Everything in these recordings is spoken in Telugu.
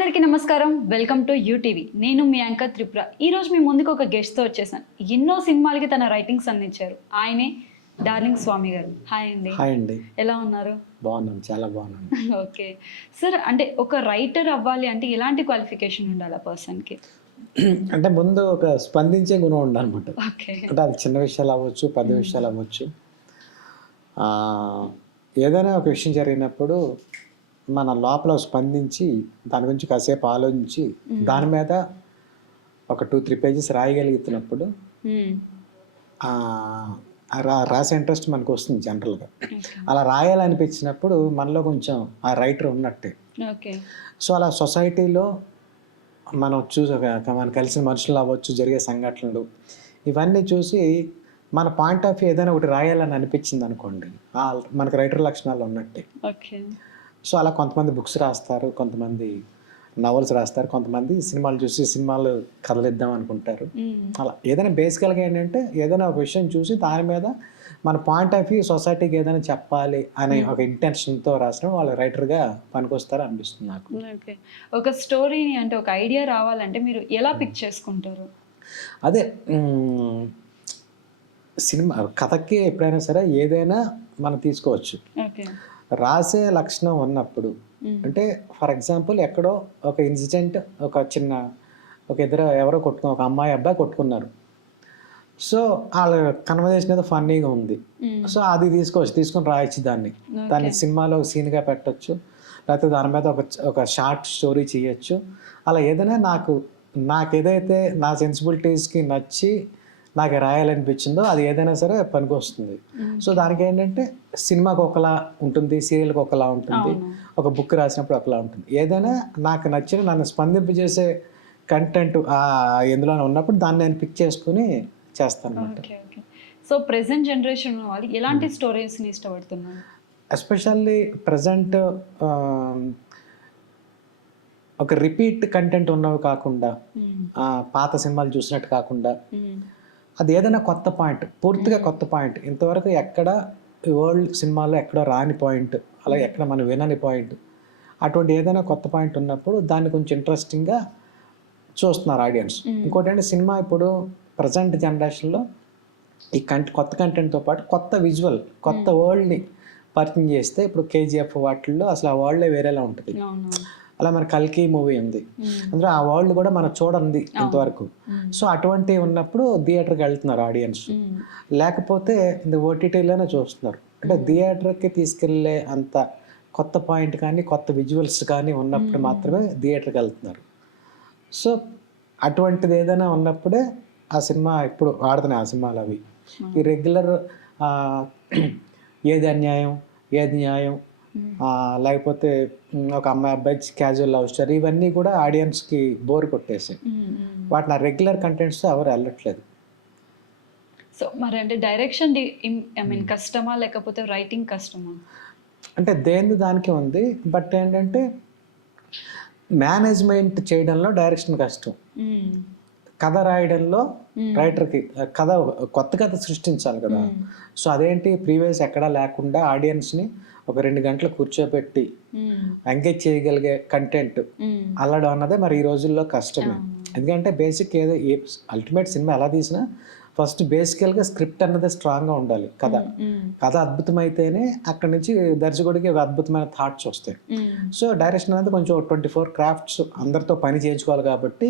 అందరికీ నమస్కారం. Welcome to UTV. నేను మీ యాంకర్ త్రిపుర. ఈ రోజు మీ ముందుకు ఒక గెస్ట్తో వచ్చేసాను. ఎన్నో సినిమాలకి తన రైటింగ్స్ అందించారు. ఆయనే డార్లింగ్ స్వామి గారు. హాయ్ అండి. హాయ్ అండి. ఎలా ఉన్నారు? బాగున్నాను చాలా బాగున్నాను ఓకే. సార్ అంటే ఒక రైటర్ అవ్వాలి అంటే ఎలాంటి క్వాలిఫికేషన్ ఉండాలి ఆ పర్సన్కి అంటే ముందు ఒక స్పందించే గుణం ఉండాలన్నమాట. ఓకే. అంటే అది చిన్న విషయాలు అవ్వచ్చు పెద్ద విషయాలు అవ్వచ్చు. ఆ, ఏదైనా ఒక విషయం జరిగినప్పుడు మన లోపల స్పందించి దాని గురించి కాసేపు ఆలోచించి దాని మీద ఒక టూ త్రీ పేజెస్ రాయగలుగుతున్నప్పుడు ఆ, ఆ రా- రాసే ఇంట్రెస్ట్ మనకు వస్తుంది జనరల్గా. అలా రాయాలనిపించినప్పుడు మనలో కొంచెం ఆ రైటర్ ఉన్నట్టే. ఓకే. సో అలా సొసైటీలో మనం చూస మనం కలిసిన మనుషులు అవ్వచ్చు జరిగే సంఘటనలు ఇవన్నీ చూసి మన పాయింట్ ఆఫ్ వ్యూ ఏదైనా ఒకటి రాయాలని అనిపించింది అనుకోండి మనకు రైటర్ లక్షణాలు ఉన్నట్టే. ఓకే. సో అలా కొంతమంది బుక్స్ రాస్తారు కొంతమంది నవల్స్ రాస్తారు కొంతమంది సినిమాలు చూసి సినిమాలు కథలిద్దాం అనుకుంటారు. అలా ఏదైనా బేసికల్గా ఏంటంటే ఏదైనా ఒక విషయం చూసి దాని మీద మన పాయింట్ ఆఫ్ వ్యూ సొసైటీకి ఏదైనా చెప్పాలి అనే ఒక ఇంటెన్షన్తో రాసిన వాళ్ళు రైటర్గా పనికొస్తారు అనిపిస్తుంది నాకు. ఓకే. ఒక స్టోరీని అంటే ఒక ఐడియా రావాలంటే మీరు ఎలా పిక్ చేసుకుంటారు? అదే సినిమా కథకి ఎప్పుడైనా సరే ఏదైనా మనం తీసుకోవచ్చు. ఓకే. రాసే లక్షణం ఉన్నప్పుడు అంటే ఫర్ ఎగ్జాంపుల్ ఎక్కడో ఒక ఇన్సిడెంట్ ఒక చిన్న ఒక ఇద్దరు ఎవరో కొట్టుకు ఒక అమ్మాయి అబ్బాయి కొట్టుకున్నారు. సో వాళ్ళ కన్వర్జేషన్ ఏదో ఫన్నీగా ఉంది. సో అది తీసుకోవచ్చు తీసుకొని రాయొచ్చు దాన్ని. దాన్ని సినిమాలో సీన్గా పెట్టొచ్చు లేకపోతే దాని మీద ఒక ఒక షార్ట్ స్టోరీ చేయొచ్చు. అలా ఏదైనా నాకు నాకు ఏదైతే నా సెన్సిబిలిటీస్కి నచ్చి నాకు రాయాలనిపించిందో అది ఏదైనా సరే పనికొస్తుంది. సో దానికి ఏంటంటే సినిమాకి ఒకలా ఉంటుంది సీరియల్కి ఒకలా ఉంటుంది ఒక బుక్ రాసినప్పుడు ఒకలా ఉంటుంది. ఏదైనా నాకు నచ్చిన నన్ను స్పందింపజేసే కంటెంట్ ఎందులో ఉన్నప్పుడు దాన్ని నేను పిక్ చేసుకుని చేస్తాను అనమాట సో ప్రెసెంట్ జనరేషన్ వాళ్ళు ఎలాంటి స్టోరీస్ని ఇష్టపడుతున్నారు? ఎస్పెషల్లీ ప్రజెంట్ ఒక రిపీట్ కంటెంట్ ఉన్నవి కాకుండా పాత సినిమాలు చూసినట్టు కాకుండా అది ఏదైనా కొత్త పాయింట్ పూర్తిగా కొత్త పాయింట్. ఇంతవరకు ఎక్కడ వరల్డ్ సినిమాలో ఎక్కడో రాని పాయింట్ అలాగే ఎక్కడ మనం వినని పాయింట్ అటువంటి ఏదైనా కొత్త పాయింట్ ఉన్నప్పుడు దాన్ని కొంచెం ఇంట్రెస్టింగ్గా చూస్తున్నారు ఆడియన్స్ ఇంకోటి అంటే సినిమా ఇప్పుడు ప్రజెంట్ జనరేషన్లో ఈ కంట కొత్త కంటెంట్తో పాటు కొత్త విజువల్ కొత్త వరల్డ్ని పరిచయం చేస్తే ఇప్పుడు కేజీఎఫ్ వాటిల్లో అసలు ఆ వరల్డే వేరేలా ఉంటుంది. అలా మన కల్కి మూవీ ఉంది. అందులో ఆ వరల్డ్ కూడా మనం చూడండి ఇంతవరకు. సో అటువంటి ఉన్నప్పుడు థియేటర్కి వెళ్తున్నారు ఆడియన్స్. లేకపోతే ఓటీటీలోనే చూస్తున్నారు. అంటే థియేటర్కి తీసుకెళ్ళే అంత కొత్త పాయింట్ కానీ కొత్త విజువల్స్ కానీ ఉన్నప్పుడు మాత్రమే థియేటర్కి వెళ్తున్నారు. సో అటువంటిది ఏదైనా ఉన్నప్పుడే ఆ సినిమా ఇప్పుడు ఆడుతున్నాయి ఆ సినిమాలు అవి. ఈ రెగ్యులర్ ఏది అన్యాయం ఏది న్యాయం లేకపోతే ఒక అమ్మాయి అబ్బాయి క్యాజువల్ లవ్ స్టోరీ ఇవన్నీ కూడా ఆడియన్స్కి బోర్ కొట్టేసాయి. వాటిని రెగ్యులర్ కంటెంట్స్ ఎవరు వెళ్ళట్లేదు. సో మరి అంటే డైరెక్షన్ ఐ మీన్ కష్టమా లేకపోతే రైటింగ్ కష్టమా? అంటే దేని దానికి ఉంది బట్ ఏంటంటే మేనేజ్మెంట్ చేయడంలో డైరెక్షన్ కష్టం. కథ రాయడంలో రైటర్కి కథ కొత్త కథ సృష్టించాలి కదా. సో అదేంటి ప్రీవియస్ ఎక్కడా లేకుండా ఆడియన్స్ని ఒక రెండు గంటలు కూర్చోబెట్టి ఎంగేజ్ చేయగలిగే కంటెంట్ అల్లడం అన్నదే మరి ఈ రోజుల్లో కష్టమే. ఎందుకంటే బేసిక్ ఏదో ఏ అల్టిమేట్ సినిమా ఎలా తీసినా ఫస్ట్ బేసికల్గా స్క్రిప్ట్ అన్నది స్ట్రాంగ్గా ఉండాలి కథ. కథ అద్భుతమైతేనే అక్కడి నుంచి దర్శకుడికి ఒక అద్భుతమైన థాట్స్ వస్తాయి. సో డైరెక్షన్ అనేది కొంచెం ట్వంటీ ఫోర్ క్రాఫ్ట్స్ అందరితో పని చేయించుకోవాలి కాబట్టి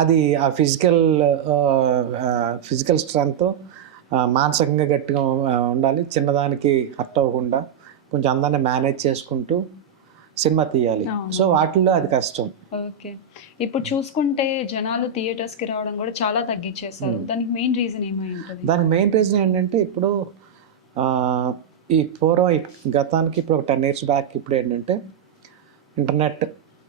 అది ఆ ఫిజికల్ ఫిజికల్ స్ట్రెంగ్త్ మానసికంగా గట్టిగా ఉండాలి. చిన్నదానికి హర్ట్ అవ్వకుండా కొంచెం అందరిని మేనేజ్ చేసుకుంటూ సినిమా తీయాలి. సో వాటిల్లో అది కష్టం. ఓకే. ఇప్పుడు చూసుకుంటే జనాలు థియేటర్స్కి రావడం కూడా చాలా తగ్గించేశారు. దానికి మెయిన్ రీజన్ ఏమై ఉంటుంది దానికి మెయిన్ రీజన్ ఏంటంటే ఇప్పుడు ఈ పూర్వం గతానికి ఇప్పుడు ఒక టెన్ ఇయర్స్ బ్యాక్ ఇప్పుడు ఏంటంటే ఇంటర్నెట్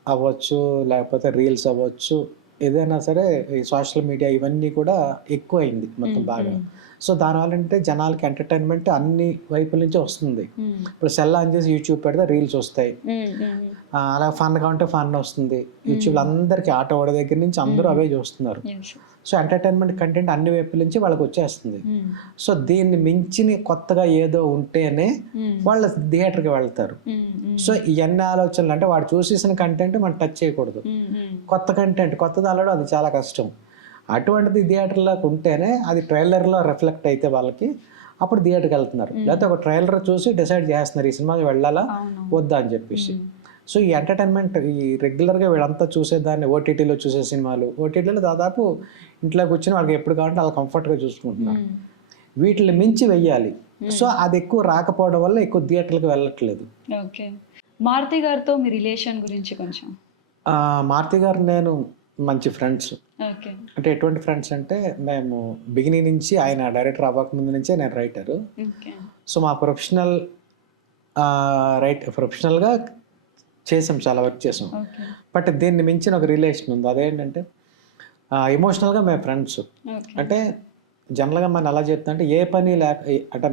అవ్వచ్చు లేకపోతే రీల్స్ అవ్వచ్చు ఏదైనా సరే ఈ సోషల్ మీడియా ఇవన్నీ కూడా ఎక్కువ అయింది మొత్తం బాగా. సో దానివల్ల అంటే జనాలకి ఎంటర్టైన్మెంట్ అన్ని వైపుల నుంచి వస్తుంది. ఇప్పుడు సెల్ ఆన్ చేసి యూట్యూబ్ పెడితే రీల్స్ వస్తాయి. అలా ఫన్గా ఉంటే ఫన్ వస్తుంది. యూట్యూబ్లో అందరికీ ఆటో వాడి దగ్గర నుంచి అందరూ అవే చూస్తున్నారు. సో ఎంటర్టైన్మెంట్ కంటెంట్ అన్ని వైపుల నుంచి వాళ్ళకి వచ్చేస్తుంది. సో దీన్ని మించిన కొత్తగా ఏదో ఉంటేనే. వాళ్ళు థియేటర్కి వెళ్తారు. సో ఇవన్నీ ఆలోచనలు అంటే వాడు చూసేసిన కంటెంట్ మనం టచ్ చేయకూడదు. కొత్త కంటెంట్ కొత్తది అల్లడం అది చాలా కష్టం. అటువంటిది థియేటర్లోకి ఉంటేనే అది ట్రైలర్లో రిఫ్లెక్ట్ అయితే వాళ్ళకి అప్పుడు థియేటర్కి వెళ్తున్నారు. లేకపోతే ఒక ట్రైలర్ చూసి డిసైడ్ చేస్తున్నారు ఈ సినిమాకి వెళ్ళాలా? వద్దా? అని చెప్పేసి. సో ఈ ఎంటర్టైన్మెంట్ ఈ రెగ్యులర్గా వీళ్ళంతా చూసేదాన్ని ఓటీటీలో చూసే సినిమాలు. ఓటీటీలో దాదాపు ఇంట్లో కూర్చొని వాళ్ళకి ఎప్పుడు కావాలంటే వాళ్ళు కంఫర్ట్గా చూసుకుంటున్నారు. వీటిని మించి వెయ్యాలి. సో అది ఎక్కువ రాకపోవడం వల్ల ఎక్కువ థియేటర్లకు వెళ్ళట్లేదు. ఓకే. మారుతి గారితో మీ రిలేషన్ గురించి కొంచెం. మారుతి గారు నేను మంచి ఫ్రెండ్స్. ఓకే. అంటే ఎటువంటి ఫ్రెండ్స్ అంటే మేము బిగినింగ్ నుంచి ఆయన డైరెక్టర్ అవ్వకముందు నుంచే నేను రైటర్. సో మా ప్రొఫెషనల్ రైట్ ప్రొఫెషనల్గా చేసాం చాలా వర్క్ చేసాం. బట్ దీన్ని మించిన ఒక రిలేషన్ ఉంది. అదేంటంటే ఎమోషనల్గా మేము ఫ్రెండ్స్ అంటే జనరల్గా మనం ఎలా చెప్తా అంటే ఏ పని లేక అంటే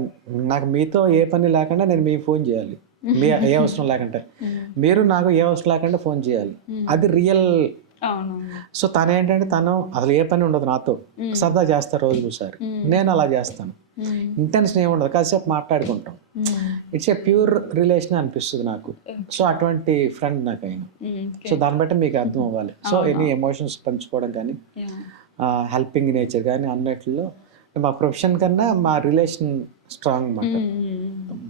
నాకు మీతో ఏ పని లేకుండా నేను మీకు ఫోన్ చేయాలి. మీ ఏ అవసరం లేకుంటే. మీరు నాకు ఏ అవసరం లేకుండా ఫోన్ చేయాలి. మ్మ్. అది రియల్ సో తను ఏంటంటే తను అసలు ఏ పని ఉండదు నాతో. సరదా చేస్తారు రోజు ఒకసారి మ్మ్. నేను అలా చేస్తాను. ఇంటెన్షన్ ఏమి ఉండదు కాసేపు మాట్లాడుకుంటాం. ఇట్స్ ఏ ప్యూర్ రిలేషన్ అనిపిస్తుంది నాకు సో అటువంటి ఫ్రెండ్ నాకు మ్మ్. సో దాన్ని బట్టి మీకు అర్థం అవ్వాలి సో ఎన్ని ఎమోషన్స్ పంచుకోవడం కానీ. హెల్పింగ్ నేచర్ కానీ అన్నిటిలో మా ప్రొఫెషన్ కన్నా మా రిలేషన్ స్ట్రాంగ్ అన్నమాట మ్మ్.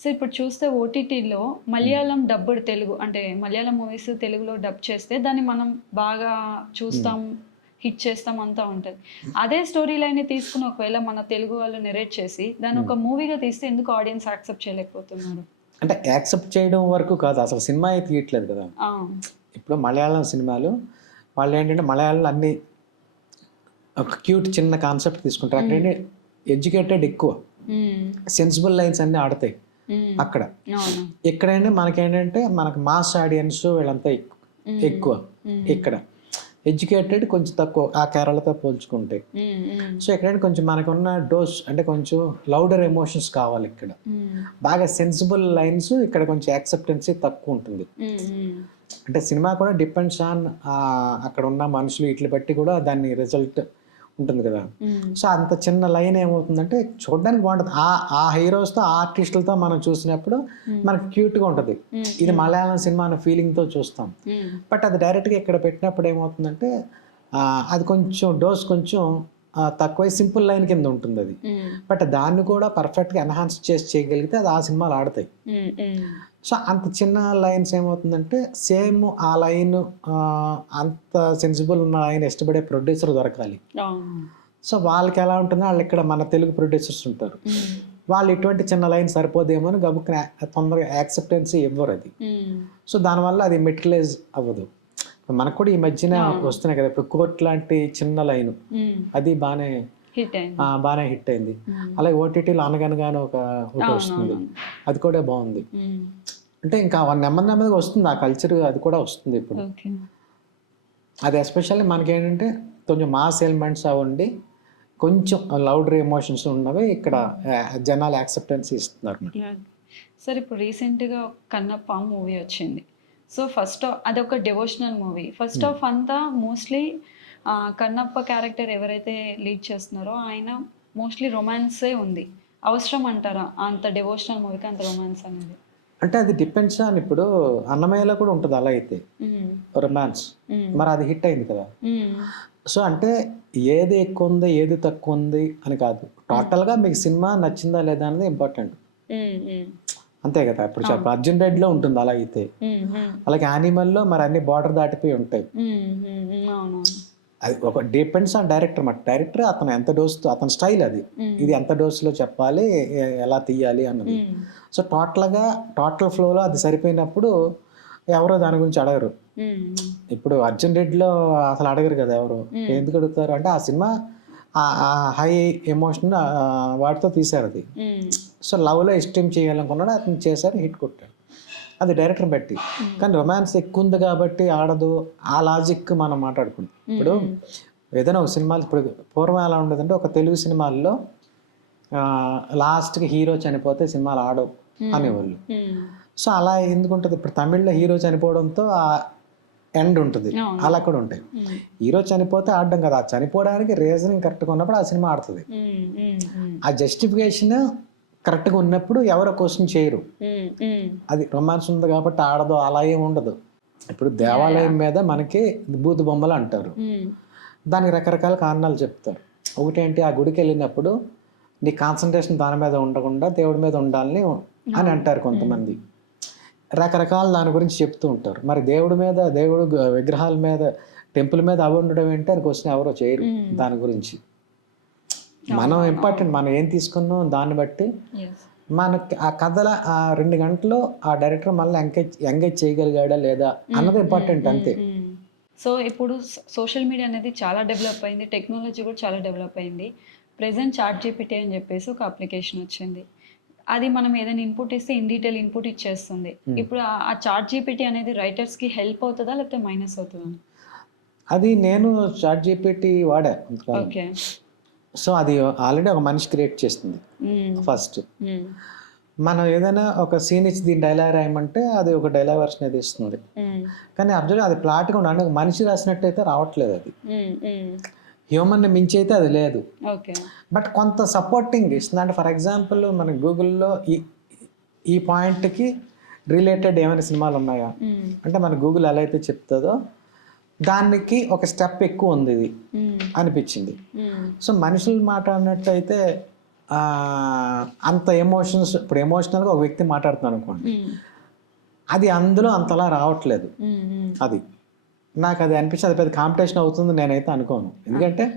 సో ఇప్పుడు చూస్తే ఓటీటీలో మలయాళం డబ్బుడ్ తెలుగు అంటే మలయాళం మూవీస్ తెలుగులో డబ్ చేస్తే దాన్ని మనం బాగా చూస్తాం హిట్ చేస్తాం అంతా ఉంటుంది. అదే స్టోరీ లైన్ తీసుకుని ఒకవేళ మన తెలుగు వాళ్ళు నెరేట్ చేసి దాన్ని ఒక మూవీగా తీస్తే ఎందుకు ఆడియన్స్ యాక్సెప్ట్ చేయలేకపోతున్నారు? అంటే యాక్సెప్ట్ చేయడం వరకు కాదు అసలు సినిమా అయితే తీయట్లేదు కదా. ఇప్పుడు మలయాళం సినిమాలు వాళ్ళు ఏంటంటే మలయాళంలో అన్ని ఒక క్యూట్ చిన్న కాన్సెప్ట్ తీసుకుంటారు. అక్కడ ఎడ్యుకేటెడ్ ఎక్కువ. సెన్సిబుల్ లైన్స్ అన్ని ఆడతాయి. అక్కడ. అవును. ఇక్కడైనా మనకేంటంటే మనకు మాస్ ఆడియన్స్ వీళ్ళంతా ఎక్కు- ఎక్కువ ఇక్కడ. ఎడ్యుకేటెడ్ కొంచెం తక్కువ ఆ కేరళతో పోల్చుకుంటే. సో ఎక్కడైనా కొంచెం మనకున్న డోస్ అంటే కొంచెం లౌడర్ ఎమోషన్స్ కావాలి ఇక్కడ. బాగా సెన్సిబుల్ లైన్స్ ఇక్కడ కొంచెం యాక్సెప్టెన్సీ తక్కువ ఉంటుంది. అంటే సినిమా కూడా డిపెండ్స్ ఆన్ అక్కడ ఉన్న మనుషులు ఇట్ల బట్టి కూడా దాని రిజల్ట్ ఉంటుంది కదా. సో అంత చిన్న లైన్ ఏమవుతుందంటే చూడడానికి బాగుంటుంది ఆ ఆ హీరోస్తో ఆ ఆర్టిస్టులతో మనం చూసినప్పుడు మనకి క్యూట్గా ఉంటుంది. ఇది మలయాళం సినిమా అనే ఫీలింగ్తో చూస్తాం. బట్ అది డైరెక్ట్గా ఇక్కడ పెట్టినప్పుడు ఏమవుతుందంటే అది కొంచెం డోస్ కొంచెం తక్కువ సింపుల్ లైన్ కింద ఉంటుంది అది. బట్ దాన్ని కూడా పర్ఫెక్ట్గా ఎన్హాన్స్ చేసి చేయగలిగితే అది ఆ సినిమాలు ఆడతాయి. సో అంత చిన్న లైన్స్ ఏమవుతుందంటే సేమ్ ఆ లైన్ అంత సెన్సిబుల్ ఉన్న లైన్ ఇష్టపడే ప్రొడ్యూసర్ దొరకాలి. సో వాళ్ళకి ఎలా ఉంటుందో వాళ్ళు ఇక్కడ మన తెలుగు ప్రొడ్యూసర్స్ ఉంటారు. వాళ్ళు ఇటువంటి చిన్న లైన్ సరిపోదేమో అని గబుక్కున తొందరగా యాక్సెప్టెన్సీ ఇవ్వరు అది. సో దానివల్ల అది మెటీరియలైజ్ అవ్వదు. మనకు కూడా ఈ మధ్యన వస్తున్నాయి కదా ఇప్పుడు కోర్ట్ లాంటి చిన్న లైన్. అది బాగానే బాగానే హిట్ అయింది. మ్మ్. అలాగే ఓటీటీలో అనగనగానే ఒక ఒకటి వస్తుంది. అది కూడా బాగుంది. మ్మ్. అంటే ఇంకా నెమ్మది నెమ్మదిగా వస్తుంది. ఆ కల్చర్ అది కూడా వస్తుంది ఇప్పుడు. అది ఎస్పెషల్లీ మనకేంటంటే కొంచెం మాస్ ఎలిమెంట్స్ అవి ఉండి కొంచెం లౌడర్ ఎమోషన్స్ ఉన్నవి ఇక్కడ జనాలు యాక్సెప్టెన్స్ ఇస్తున్నారు. సార్ ఇప్పుడు రీసెంట్గా కన్నప్ప మూవీ వచ్చింది. సో ఫస్ట్ అదొక డివోషనల్ మూవీ ఫస్ట్ ఆఫ్ అంతా మోస్ట్లీ కన్నప్ప క్యారెక్టర్ ఎవరైతే లీడ్ చేస్తున్నారో ఆయన మోస్ట్లీ రొమాన్సే ఉంది. అవసరం అంటారా? అంత డివోషనల్ మూవీకి అంత రొమాన్స్ అనేది? అంటే అది డిపెండ్స్ అని ఇప్పుడు అన్నమయ్యలో కూడా ఉంటుంది అలా అయితే. రొమాన్స్. మరి అది హిట్ అయింది కదా. సో అంటే ఏది ఎక్కువ ఉంది ఏది తక్కువ ఉంది అని కాదు. టోటల్గా మీకు సినిమా నచ్చిందా లేదా అనేది ఇంపార్టెంట్. అంతే కదా. ఇప్పుడు చెప్ప అర్జున్ రెడ్డిలో ఉంటుంది అలా అయితే. అలాగే యానిమల్లో మరి అన్ని బార్డర్ దాటిపోయి ఉంటాయి. అది ఒక డిపెండ్స్ ఆన్ డైరెక్టర్ మాట. డైరెక్టర్ అతను ఎంత డోస్ అతని స్టైల్ అది. ఇది ఎంత డోస్లో చెప్పాలి ఎలా తీయాలి అన్నది. సో టోటల్గా టోటల్ ఫ్లోలో అది సరిపోయినప్పుడు ఎవరో దాని గురించి అడగరు. ఇప్పుడు అర్జున్ రెడ్డిలో అసలు అడగరు కదా ఎవరు? ఎందుకు అడుగుతారు? అంటే ఆ సినిమా హై ఎమోషన్ వాటితో తీశారు అది. సో లవ్లో ఎస్టీమ్ చేయాలనుకున్నాడు అతను చేశారు హిట్ కొట్టాడు. అది డైరెక్టర్ బట్టి. కానీ రొమాన్స్ ఎక్కువ ఉంది కాబట్టి ఆడదు. ఆ లాజిక్ మనం మాట్లాడుకుంటాం. ఇప్పుడు ఏదైనా ఒక సినిమాలు ఇప్పుడు పూర్వం ఎలా ఉండదంటే ఒక తెలుగు సినిమాల్లో లాస్ట్కి హీరో చనిపోతే సినిమాలు ఆడవు అనేవాళ్ళు. సో అలా ఎందుకు ఉంటుంది ఇప్పుడు తమిళ్ళో హీరో చనిపోవడంతో ఆ ఎండ్ ఉంటుంది. అలా కూడా ఉంటాయి. హీరో చనిపోతే ఆడడం కదా. ఆ చనిపోవడానికి రీజనింగ్ కరెక్ట్గా ఉన్నప్పుడు ఆ సినిమా ఆడుతుంది. ఆ జస్టిఫికేషన్ కరెక్ట్గా ఉన్నప్పుడు ఎవరో క్వశ్చన్ చేయరు. అది రొమాన్స్ ఉంది కాబట్టి ఆడదు అలా ఏం ఉండదు. ఇప్పుడు దేవాలయం మీద మనకి బూతు బొమ్మలు అంటారు. దానికి రకరకాల కారణాలు చెప్తారు. ఒకటేంటి ఆ గుడికి వెళ్ళినప్పుడు నీ కాన్సన్ట్రేషన్ దాని మీద ఉండకుండా దేవుడి మీద ఉండాలని అని అంటారు కొంతమంది. రకరకాల దాని గురించి చెప్తూ ఉంటారు. మరి దేవుడి మీద దేవుడు విగ్రహాల మీద టెంపుల్ మీద అవి ఉండడం ఏంటి అని క్వశ్చన్ ఎవరో చేయరు దాని గురించి. మనం ఇంపార్టెంట్ మనం ఏం తీసుకున్నాం దాన్ని బట్టి మనకి ఆ కథల ఆ రెండు గంటలు ఆ డైరెక్టర్ మళ్ళీ ఎంగేజ్ ఎంగేజ్ చేయగలిగాడా లేదా అన్నది ఇంపార్టెంట్ అంతే. సో ఇప్పుడు సోషల్ మీడియా అనేది చాలా డెవలప్ అయింది టెక్నాలజీ కూడా చాలా డెవలప్ అయింది. ప్రెసెంట్ చాట్ జీపీటీ అని చెప్పేసి ఒక అప్లికేషన్ వచ్చింది. అది మనం ఏదైనా ఇన్పుట్ ఇస్తే ఇన్ డీటెయిల్ ఇన్పుట్ ఇచ్చేస్తుంది. ఇప్పుడు ఆ- చాట్ జీపీటీ అనేది రైటర్స్కి హెల్ప్ అవుతుందా లేకపోతే మైనస్ అవుతుందా? అది నేను చాట్ జీపీటీ వాడా. ఓకే. సో అది ఆల్రెడీ ఒక మనిషి క్రియేట్ చేస్తుంది ఫస్ట్. మనం ఏదైనా ఒక సీన్ ఇచ్చి దీని డైలాగ్ రాయమంటే అది ఒక డైలాగ్ వర్షన్ అయితే ఇస్తుంది కానీ అబ్జర్వ్ అది ప్లాట్గా ఉండాలి ఒక మనిషి రాసినట్టయితే రావట్లేదు అది. హ్యూమన్ని మించి అయితే అది లేదు. ఓకే. బట్ కొంత సపోర్టింగ్ ఇస్తుంది అంటే ఫర్ ఎగ్జాంపుల్ మన గూగుల్లో ఈ ఈ పాయింట్కి రిలేటెడ్ ఏమైనా సినిమాలు ఉన్నాయా? అంటే మన గూగుల్ ఎలా అయితే చెప్తుందో దానికి ఒక స్టెప్ ఎక్కువ ఉంది ఇది అనిపించింది. సో మనుషులు మాట్లాడినట్టయితే అంత ఎమోషన్స్ ఇప్పుడు ఎమోషనల్గా ఒక వ్యక్తి మాట్లాడుతున్నాను అనుకోండి. అది అందులో అంతలా రావట్లేదు. అది. నాకు అది అనిపించింది అది పెద్ద కాంపిటీషన్ అవుతుంది నేనైతే అనుకోను. ఎందుకంటే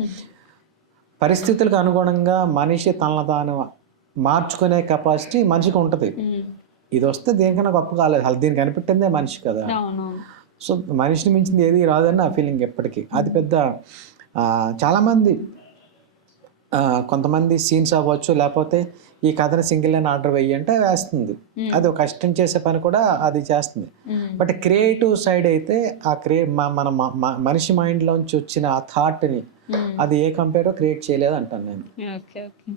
పరిస్థితులకు అనుగుణంగా మనిషి తనను తాను మార్చుకునే కెపాసిటీ మనిషికి ఉంటుంది. ఇది వస్తే దేనికన్నా గొప్ప కాలేదు. దీనికి కనిపెట్టిందే మనిషి కదా. సో మనిషిని మించింది ఏది రాదని నా ఫీలింగ్ ఎప్పటికీ. అది పెద్ద చాలామంది కొంతమంది సీన్స్ అవ్వచ్చు లేకపోతే ఈ కథని సింగిల్ అని ఆర్డర్ వెయ్యి అంటే వేస్తుంది. అది ఒక కష్టం చేసే పని కూడా అది చేస్తుంది. బట్ క్రియేటివ్ సైడ్ అయితే ఆ క్రియే మన మనిషి మైండ్లోంచి వచ్చిన ఆ థాట్ని అది ఏ కంపేర్ క్రియేట్ చేయలేదు అంటాను నేను. Okay okay.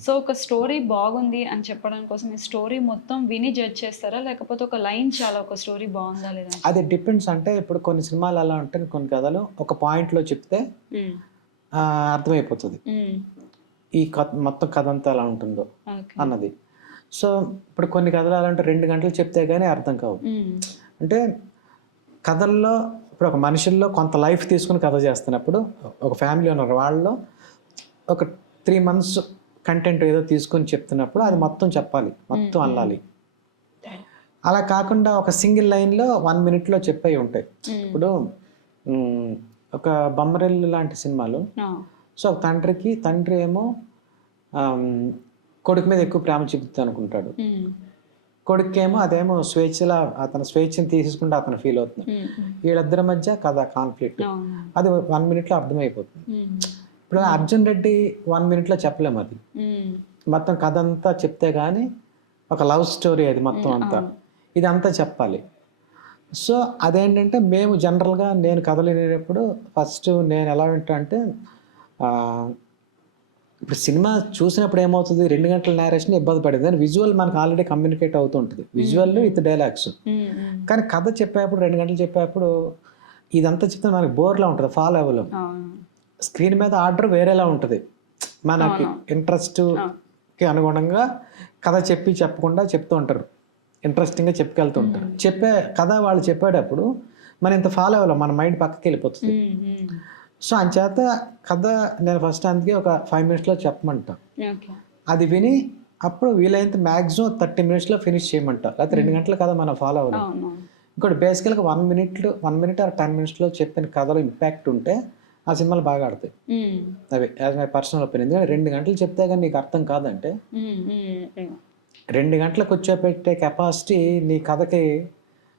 సో ఒక స్టోరీ బాగుంది అని చెప్పడం కోసం ఈ స్టోరీ మొత్తం విని జడ్జ్ చేస్తారా? లేకపోతే ఒక లైన్ చాలా ఒక స్టోరీ బాగుందా లేదా? అది డిపెండ్స్ అంటే ఇప్పుడు కొన్ని సినిమాలు అలా ఉంటాయి కొన్ని కథలు ఒక పాయింట్లో చెప్తే ఆ, అర్థమైపోతుంది. ఈ కథ మొత్తం కథ అంతా ఎలా ఉంటుందో అన్నది. సో ఇప్పుడు కొన్ని కథలు ఎలా అంటే రెండు గంటలు చెప్తే కానీ అర్థం కావు. అంటే కథల్లో ఇప్పుడు ఒక మనుషుల్లో కొంత లైఫ్ తీసుకుని కథ చేస్తున్నప్పుడు ఒక ఫ్యామిలీ ఉన్నారు వాళ్ళలో ఒక త్రీ మంత్స్ కంటెంట్ ఏదో తీసుకొని చెప్తున్నప్పుడు అది మొత్తం చెప్పాలి మొత్తం అల్లాలి. అలా కాకుండా ఒక సింగిల్ లైన్లో వన్ మినిట్లో చెప్పేవి ఉంటాయి. ఇప్పుడు ఒక బొమ్మరిల్లు లాంటి సినిమాలు. సో తండ్రికి తండ్రి ఏమో కొడుకు మీద ఎక్కువ ప్రేమ చూపుతుంది అనుకుంటాడు. కొడుకేమో అదేమో స్వేచ్ఛలా అతను స్వేచ్ఛని తీసుకుంటే అతను ఫీల్ అవుతుంది వీళ్ళిద్దరి మధ్య కథ కాన్ఫ్లిక్ట్ అది వన్ మినిట్లో అర్థమైపోతుంది. ఇప్పుడు అర్జున్ రెడ్డి వన్ మినిట్లో చెప్పలేము అది. మొత్తం కథ అంతా చెప్తే కానీ ఒక లవ్ స్టోరీ అది మొత్తం అంతా. ఇది అంతా చెప్పాలి. సో అదేంటంటే మేము జనరల్గా నేను కథలు వినేటప్పుడు ఫస్ట్ నేను ఎలా వింటా అంటే ఇప్పుడు సినిమా చూసినప్పుడు ఏమవుతుంది? రెండు గంటల నేరేషన్ ఇబ్బంది పడింది. కానీ విజువల్ మనకు ఆల్రెడీ కమ్యూనికేట్ అవుతూ ఉంటుంది. విజువల్ విత్ డైలాగ్స్ కానీ కథ చెప్పేప్పుడు రెండు గంటలు చెప్పేప్పుడు ఇదంతా చెప్తే మనకి బోర్లా ఉంటుంది ఫాలో అవ్వలేం స్క్రీన్ మీద ఆర్డర్ వేరేలా ఉంటుంది. మనకి ఇంట్రెస్ట్కి అనుగుణంగా కథ చెప్పి చెప్పకుండా చెప్తూ ఉంటారు. ఇంట్రెస్టింగ్గా చెప్పుకెళ్తూ ఉంటారు. చెప్పే కథ వాళ్ళు చెప్పేటప్పుడు మనం ఇంత ఫాలో అవ్వలేం. మన మైండ్ పక్కకి వెళ్ళిపోతుంది. సో అంచేత కథ నేను ఫస్ట్ అందుకే ఒక ఫైవ్ మినిట్స్లో చెప్పమంటా. అది విని అప్పుడు వీలైనంత మ్యాక్సిమం థర్టీ మినిట్స్లో ఫినిష్ చేయమంటా. లేకపోతే రెండు గంటల కథ మనం ఫాలో అవ్వలేం. ఇంకోటి బేసికల్గా వన్ మినిట్లో వన్ మినిట్ ఆర్ టెన్ మినిట్స్లో చెప్పిన కథలో ఇంపాక్ట్ ఉంటే ఆ సినిమాలు బాగా ఆడతాయి. అవి యాజ్ మై పర్సనల్ ఒపీనియన్. ఎందుకంటే రెండు గంటలు చెప్తే కానీ నీకు అర్థం కాదంటే రెండు గంటలకు కూర్చోపెట్టే కెపాసిటీ నీ కథకి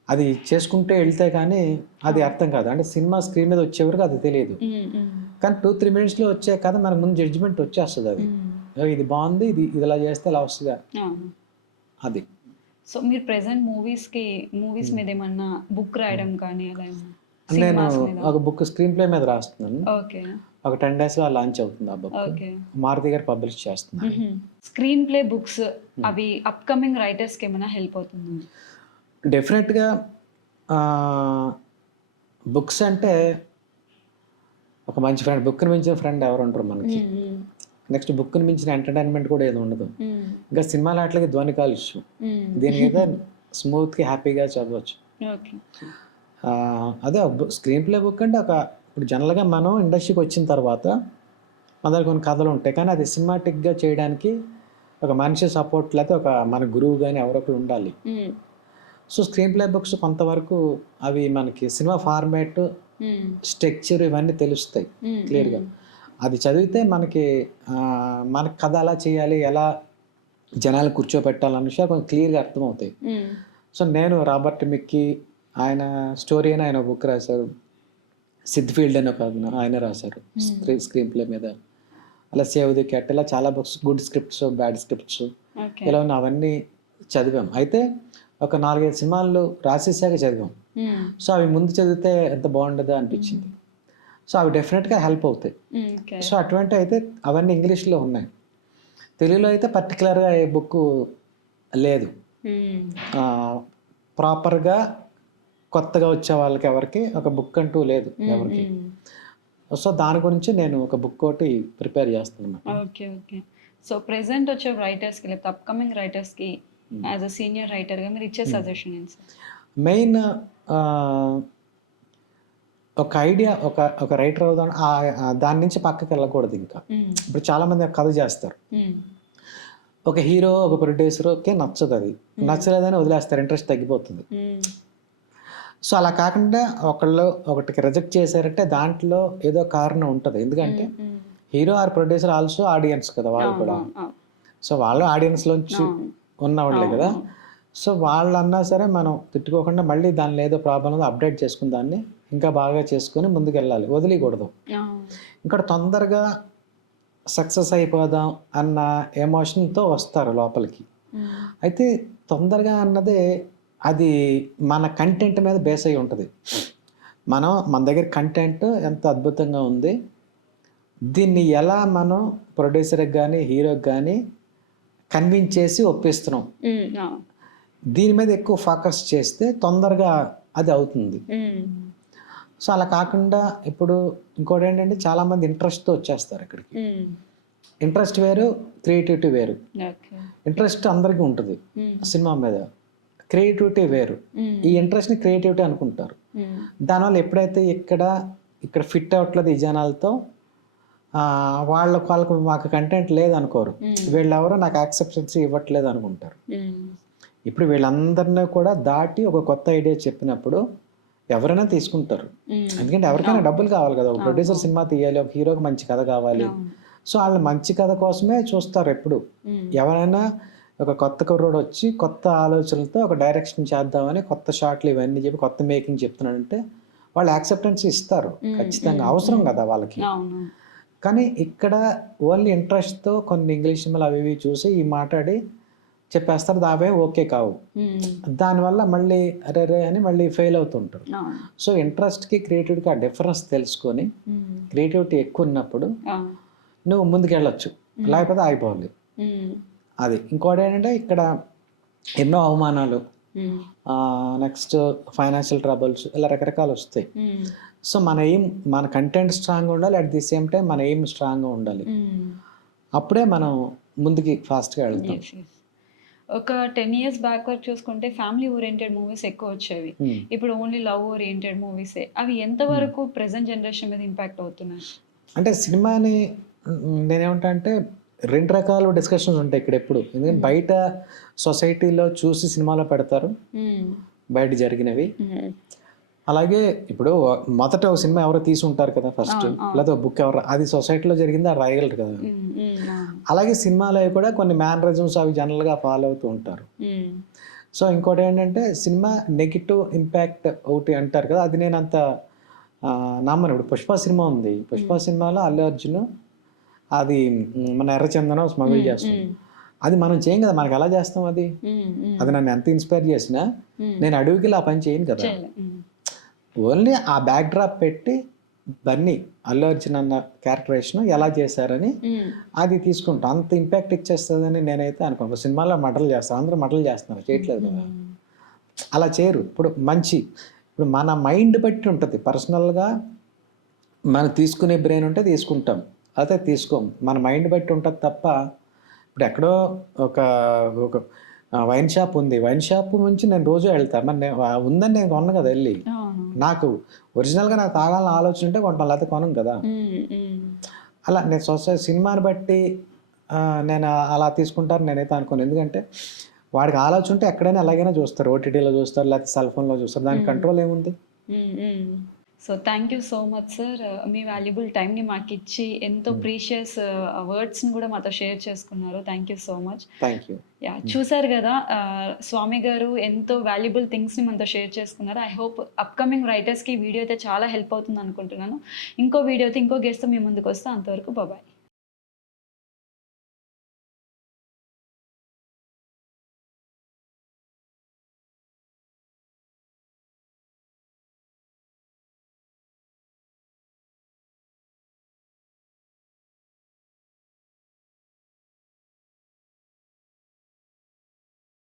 అది చేసుకుంటే వెళ్తే కానీ అది అర్థం కాదు. అంటే సినిమా స్క్రీన్ మీద వచ్చే వరకు అది తెలియదు. కానీ టూ త్రీ మినిట్స్లో వచ్చే కథ మనకు ముందు జడ్జిమెంట్ వచ్చేస్తుంది అది. ఇది బాగుంది ఇది ఇలా చేస్తే ఇలా వస్తుంది అది. సో మీరు ప్రెసెంట్ మూవీస్కి మూవీస్ మీద ఏమన్నా బుక్ రాయడం కానీ అలా నేను ఒక బుక్ స్క్రీన్ ప్లే మీద రాస్తున్నాను. ఓకే. ఒక టెన్ డేస్లో లాంచ్ అవుతుంది ఆ బుక్ మారుతి గారు పబ్లిష్ చేస్తున్నారు. స్క్రీన్ ప్లే బుక్స్ అవి అప్కమింగ్ రైటర్స్కి ఏమైనా హెల్ప్ అవుతుంది? డెఫినెట్గా బుక్స్ అంటే ఒక మంచి ఫ్రెండ్ బుక్ని మించిన ఫ్రెండ్ ఎవరు ఉంటారు మనకి. నెక్స్ట్ బుక్ని మించిన ఎంటర్టైన్మెంట్ కూడా ఏది ఉండదు. ఇంకా సినిమాల ఆటలకి ధ్వని కాలుష్యం దీని మీద స్మూత్గా హ్యాపీగా చదవచ్చు. అదే స్క్రీన్ ప్లే బుక్ అంటే ఒక ఇప్పుడు జనరల్గా మనం ఇండస్ట్రీకి వచ్చిన తర్వాత మన దగ్గర కొన్ని కథలు ఉంటాయి. కానీ అది సినిమాటిక్గా చేయడానికి ఒక మనిషి సపోర్ట్ లేకపోతే ఒక మన గురువు కానీ ఎవరో ఒకరు ఉండాలి. సో స్క్రీన్ ప్లే బుక్స్ కొంతవరకు అవి మనకి సినిమా ఫార్మాట్ స్ట్రక్చర్ ఇవన్నీ తెలుస్తాయి క్లియర్గా అది చదివితే మనకి ఆ, మనకి కథ ఎలా చేయాలి ఎలా జనాలు కూర్చోబెట్టాలన్న విషయాలు కొంచెం క్లియర్గా అర్థమవుతాయి. సో నేను రాబర్ట్ మిక్కీ ఆయన స్టోరీ అని ఆయన బుక్ రాశారు. సిద్ ఫీల్డ్ అని ఒక ఆయన- రాశారు. స్క్రీన్ స్క్రీన్ ప్లే మీద. అలా సేవ్ ది క్యాట్ ఇలా చాలా books good scripts bad scripts. ఇలా ఉన్న అవన్నీ చదివాం. అయితే ఒక నాలుగైదు సినిమాలు రాసేసాక చదివాం. సో అవి ముందు చదివితే ఎంత బాగుండదో అనిపించింది. సో అవి డెఫినెట్గా హెల్ప్ అవుతాయి. సో అటువంటి అయితే అవన్నీ ఇంగ్లీష్లో ఉన్నాయి. తెలుగులో అయితే పర్టికులర్గా ఏ బుక్ లేదు. ప్రాపర్గా కొత్తగా వచ్చే వాళ్ళకి ఎవరికి ఒక బుక్ అంటూ లేదు ఎవరికి. సో దాని గురించి నేను ఒక బుక్ ఒకటి ప్రిపేర్ చేస్తున్నాను. Okay okay. సో ప్రెసెంట్ వచ్చే రైటర్స్కి లేకపోతే అప్కమింగ్ రైటర్స్కి యాజ్ అ సీనియర్ రైటర్గా మీరు ఇచ్చే సజెషన్ ఏంటి మెయిన్ ఒక ఐడియా ఒక ఒక రైటర్ అవుదాం దాని నుంచి పక్కకి వెళ్ళకూడదు ఇంకా. ఇప్పుడు చాలామంది కథ చేస్తారు. ఒక హీరో ఒక ప్రొడ్యూసర్కి నచ్చదు అది. నచ్చలేదని వదిలేస్తారు ఇంట్రెస్ట్ తగ్గిపోతుంది. సో అలా కాకుండా ఒకళ్ళు ఒకటికి రిజెక్ట్ చేశారంటే దాంట్లో ఏదో కారణం ఉంటుంది. ఎందుకంటే hero or producer also audience కదా వాళ్ళు కూడా. సో వాళ్ళు ఆడియన్స్లోంచి ఉన్నవాళ్ళే కదా. సో వాళ్ళు అన్నా సరే మనం తిట్టుకోకుండా మళ్ళీ దానిలో ఏదో ప్రాబ్లం ఉందో అప్డేట్ చేసుకుని దాన్ని ఇంకా బాగా చేసుకొని ముందుకు వెళ్ళాలి వదిలేయకూడదు ఇంకా తొందరగా సక్సెస్ అయిపోదాం అన్న ఎమోషన్తో వస్తారు లోపలికి. అయితే తొందరగా అన్నదే అది మన కంటెంట్ మీద బేస్ అయి ఉంటుంది. మనం మన దగ్గర కంటెంట్ ఎంత అద్భుతంగా ఉంది దీన్ని ఎలా మనం ప్రొడ్యూసర్కి కానీ హీరోకి కానీ కన్విన్స్ చేసి ఒప్పిస్తున్నాం. దీని మీద ఎక్కువ ఫోకస్ చేస్తే తొందరగా అది అవుతుంది. సో అలా కాకుండా ఇప్పుడు ఇంకోటి ఏంటంటే చాలామంది ఇంట్రెస్ట్తో వచ్చేస్తారు ఇక్కడికి. ఇంట్రెస్ట్ వేరు క్రియేటివిటీ వేరు. ఇంట్రెస్ట్ అందరికీ ఉంటుంది. సినిమా మీద. క్రియేటివిటీ వేరు. ఈ ఇంట్రెస్ట్ని క్రియేటివిటీ అనుకుంటారు. దానివల్ల ఎప్పుడైతే ఇక్కడ ఇక్కడ ఫిట్ అవ్వట్లేదు ఈ జనాలతో వాళ్ళకు వాళ్ళకు మాకు కంటెంట్ లేదనుకోరు. వీళ్ళెవరో నాకు యాక్సెప్టెన్స్ ఇవ్వట్లేదు అనుకుంటారు. ఇప్పుడు వీళ్ళందరినీ కూడా దాటి ఒక కొత్త ఐడియా చెప్పినప్పుడు ఎవరైనా తీసుకుంటారు. ఎందుకంటే ఎవరికైనా డబ్బులు కావాలి కదా. ఒక ప్రొడ్యూసర్ సినిమా తీయాలి ఒక హీరోకి మంచి కథ కావాలి. సో వాళ్ళు మంచి కథ కోసమే చూస్తారు ఎప్పుడు. ఎవరైనా ఒక కొత్త కుర్రోడు వచ్చి కొత్త ఆలోచనలతో ఒక డైరెక్షన్ చేద్దామని కొత్త షాట్లు ఇవన్నీ చెప్పి కొత్త మేకింగ్ చెప్తున్నాడంటే వాళ్ళు యాక్సెప్టెన్స్ ఇస్తారు. ఖచ్చితంగా అవసరం కదా వాళ్ళకి. కానీ ఇక్కడ ఓన్లీ ఇంట్రెస్ట్తో కొన్ని ఇంగ్లీష్ సినిమాలు అవి ఇవి చూసి ఈ మాట్లాడి చెప్పేస్తారు. దావే ఓకే కావు. దానివల్ల మళ్ళీ అరే రే అని మళ్ళీ ఫెయిల్ అవుతుంటారు. సో ఇంట్రెస్ట్కి క్రియేటివిటీకి ఆ డిఫరెన్స్ తెలుసుకొని క్రియేటివిటీ ఎక్కువ ఉన్నప్పుడు నువ్వు ముందుకు వెళ్ళొచ్చు లేకపోతే ఆగిపోవాలి. అది. ఇంకోటి ఏంటంటే ఇక్కడ ఎన్నో అవమానాలు నెక్స్ట్ ఫైనాన్షియల్ ట్రబుల్స్ ఇలా రకరకాలు వస్తాయి. సో మన ఎయిమ్ మన కంటెంట్ స్ట్రాంగ్గా ఉండాలి అట్ ది సేమ్ టైం మన ఎయిమ్ స్ట్రాంగ్గా ఉండాలి. అప్పుడే మనం ముందుకి ఫాస్ట్గా వెళ్తాం. ఒక టెన్ ఇయర్స్ బ్యాక్ వరకు చూసుకుంటే ఫ్యామిలీ ఓరియంటెడ్ మూవీస్ ఎక్కువ వచ్చేవి. Hmm. ఇప్పుడు ఓన్లీ లవ్ ఓరియంటెడ్ మూవీసే అవి ఎంతవరకు ప్రెసెంట్ జనరేషన్ మీద ఇంపాక్ట్ అవుతున్నాయి? అంటే సినిమాని నేనేమంటా అంటే రెండు రకాల డిస్కషన్స్ ఉంటాయి ఇక్కడ ఎప్పుడు. ఎందుకంటే బయట సొసైటీలో చూసి సినిమాలో పెడతారు. బయట జరిగినవి. అలాగే ఇప్పుడు మొదట ఒక సినిమా ఎవరో తీసి ఉంటారు కదా ఫస్ట్ లేదా బుక్ ఎవరు. అది సొసైటీలో జరిగింది అది రాయగలరు కదా. అలాగే సినిమాలో కూడా కొన్ని మేనరిజమ్స్ అవి జనరల్గా ఫాలో అవుతూ ఉంటారు. సో ఇంకోటి ఏంటంటే సినిమా నెగిటివ్ ఇంపాక్ట్ ఒకటి అంటారు కదా అది నేను అంత నమ్మను. ఇప్పుడు పుష్ప సినిమా ఉంది. పుష్ప సినిమాలో అల్లు అర్జున్ అది మన ఎర్రచందనం స్మగుల్ చేస్తాం అది మనం చేయం కదా మనకి ఎలా చేస్తాం అది? అది నన్ను ఎంత ఇన్స్పైర్ చేసినా నేను అడవికి ఆ పని చేయను కదా. ఓన్లీ ఆ బ్యాక్ డ్రాప్ పెట్టి బన్నీ అల్లు అర్జున్ అన్న క్యారెక్టరేషన్ ఎలా చేశారని. అది తీసుకుంటాం. అంత ఇంపాక్ట్ ఇచ్చేస్తుందని నేనైతే అనుకోను. సినిమాలో మటలు చేస్తాను అందరూ మటలు చేస్తున్నారు చేయట్లేదు కదా. అలా చేయరు. ఇప్పుడు మంచి ఇప్పుడు మన మైండ్ బట్టి ఉంటుంది. పర్సనల్గా మనం తీసుకునే బ్రెయిన్ ఉంటే తీసుకుంటాం. అదే తీసుకోం. మన మైండ్ బట్టి ఉంటుంది తప్ప ఇప్పుడు ఎక్కడో ఒక ఒక వైన్ షాప్ ఉంది. వైన్ షాప్ నుంచి నేను రోజు వెళ్తాను మరి నేను ఉందని నేను కొన్నాను కదా వెళ్ళి. నాకు ఒరిజినల్గా నాకు తాగాలని ఆలోచన ఉంటే కొంటాను లేకపోతే కొనం కదా. అలా నేను సొసైటీ సినిమాని బట్టి నేను అలా తీసుకుంటాను నేనైతే అనుకోను. ఎందుకంటే వాడికి ఆలోచన ఉంటే ఎక్కడైనా ఎలాగైనా చూస్తారు. ఓటీటీలో చూస్తారు లేకపోతే సెల్ ఫోన్లో చూస్తారు. దానికి కంట్రోల్ ఏముంది? So thank you so much sir me valuable టైంని మాకు ఇచ్చి ఎంతో ప్రీషియస్ వర్డ్స్ని కూడా మాతో షేర్ చేసుకున్నారు. Thank you so much thank you yeah చూసారు కదా స్వామి గారు ఎంతో వాల్యుబుల్ థింగ్స్ని మనతో షేర్ చేసుకున్నారు. ఐ హోప్ అప్కమింగ్ రైటర్స్కి ఈ వీడియో అయితే చాలా హెల్ప్ అవుతుంది అనుకుంటున్నాను. ఇంకో వీడియో అయితే ఇంకో గెస్ట్తో మీ ముందుకు వస్తే. అంతవరకు బాబాయ్